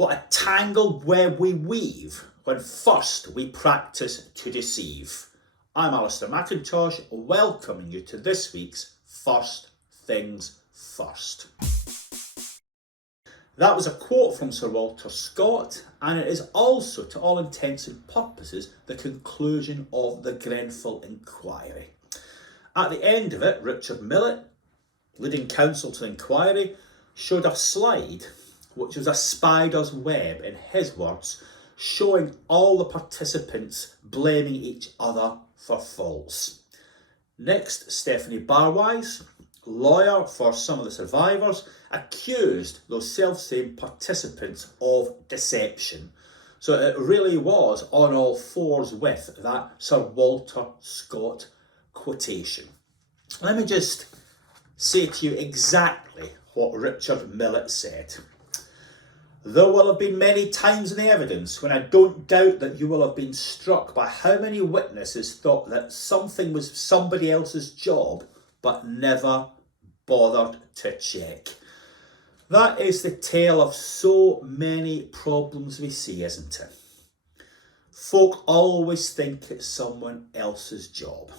What a tangled web we weave when first we practice to deceive. I'm Alistair McIntosh, welcoming you to this week's First Things First. That was a quote from Sir Walter Scott, and it is also, to all intents and purposes, the conclusion of the Grenfell Inquiry. At the end of it, Richard Millett, leading counsel to the inquiry, showed a slide which was a spider's web, in his words, showing all the participants blaming each other for faults. Next, Stephanie Barwise, lawyer for some of the survivors, accused those self-same participants of deception. So it really was on all fours with that Sir Walter Scott quotation. Let me just say to you exactly what Richard Millett said. There will have been many times in the evidence when I don't doubt that you will have been struck by how many witnesses thought that something was somebody else's job but never bothered to check. That is the tale of so many problems we see, isn't it? Folk always think it's someone else's job.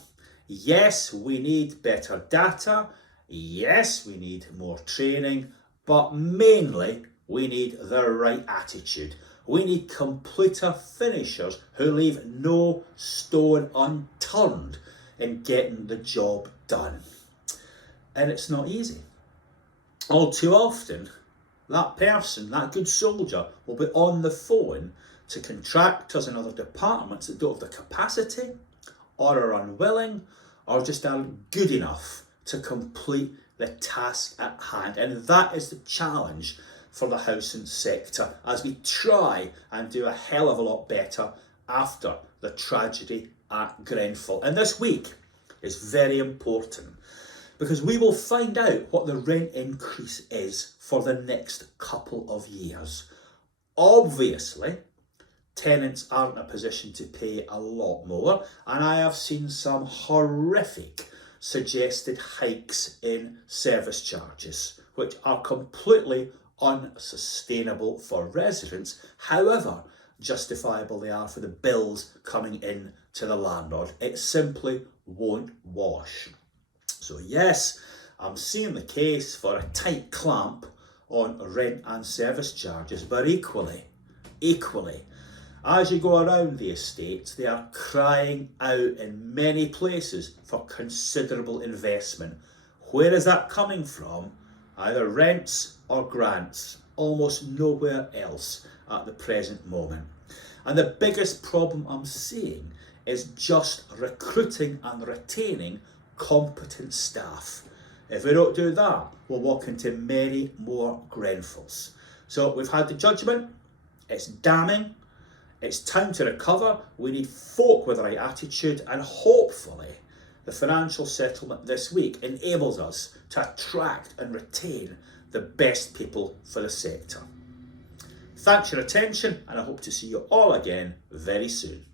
Yes, we need better data. Yes, we need more training, but mainly we need the right attitude. We need completer finishers who leave no stone unturned in getting the job done. And it's not easy. All too often, that person, that good soldier, will be on the phone to contractors and other departments that don't have the capacity, or are unwilling, or just aren't good enough to complete the task at hand. And that is the challenge for the housing sector as we try and do a hell of a lot better after the tragedy at Grenfell. And this week is very important because we will find out what the rent increase is for the next couple of years. Obviously, tenants aren't in a position to pay a lot more, and I have seen some horrific suggested hikes in service charges, which are completely unsustainable for residents, however justifiable they are for the bills coming in to the landlord. It simply won't wash. So yes, I'm seeing the case for a tight clamp on rent and service charges, but equally, as you go around the estates, they are crying out in many places for considerable investment. Where is that coming from? Either rents or grants. Almost nowhere else at the present moment. And the biggest problem I'm seeing is just recruiting and retaining competent staff. If we don't do that, we'll walk into many more Grenfells. So we've had the judgment. It's damning. It's time to recover. We need folk with the right attitude, and hopefully the financial settlement this week enables us to attract and retain the best people for the sector. Thanks for your attention, and I hope to see you all again very soon.